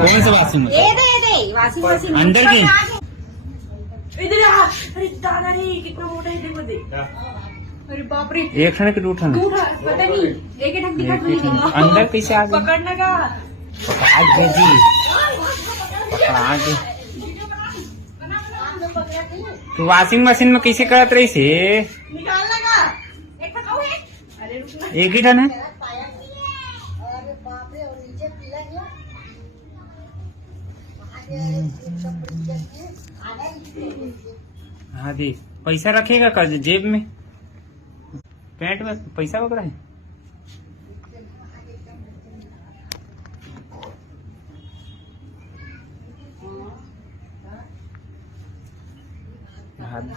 कौन सा washing machine? ये दे वॉशिंग मशीन अंदर की? इधर आ। अरे दादा रे कितना मोटा है देखो दे। अरे बाप रे एक ठन के दो ठन? पता नहीं एक ही ढक दिखा अंदर कैसे आ गई? पकड़ने का आज भेजी पकड़ा के। तो वॉशिंग मशीन में कैसे करत रही से? निकालने का एक ठकाऊ है। अरे रुकना एक ही ठन है? अरे बाप रे और नीचे पीला गया हाँ दी पैसा रखेगा कर जेब में, पैंट में पैसा वगैरह है?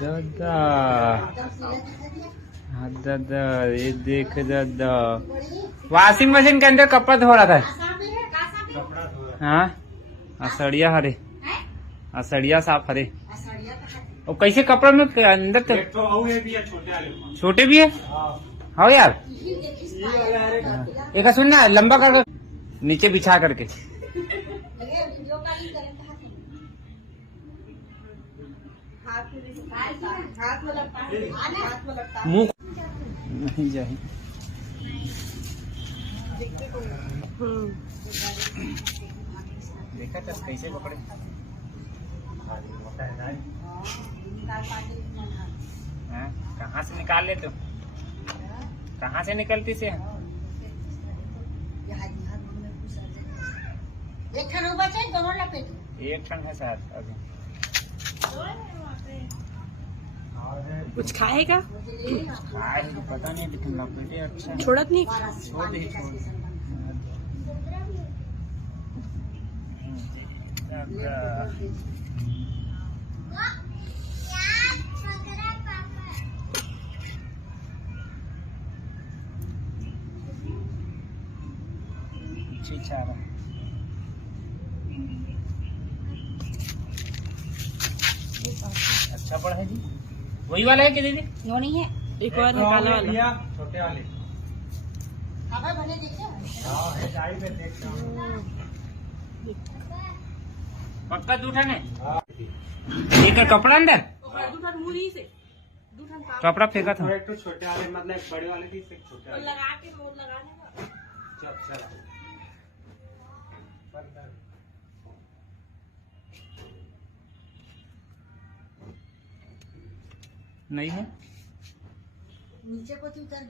दादा दादा ये देख दादा, वॉशिंग मशीन के अंदर कपड़ा धो रहा था। हाँ असड़िया हरे, असड़िया साफ हरे। और कैसे कपड़ा में अंदर तक? छोटे भी है? हाँ यार एक सुनना, लंबा कर नीचे बिछा करके मुंह नहीं जाए। देखा था कैसे पकड़े? कहाँ से निकाल लेते हो? कहाँ से निकलती से? एक ठन है शायद अभी। कुछ खाएगा पता नहीं लेकिन लपेटे अच्छा छोड़त नहीं छोड़ दे पीछे चाह रहा। अच्छा पड़ा है जी, वही वाला है कि दीदी? वो नहीं है, एक और है काला वाला छोटे वाले। पक्का दूठन है? एक कपड़ा अंदर कपड़ा फेंका था। एक तो छोटे वाले मतलब बड़े वाले थी, छोटे वाले लगा के मोड़ लगाने का। नहीं है नीचे को उतर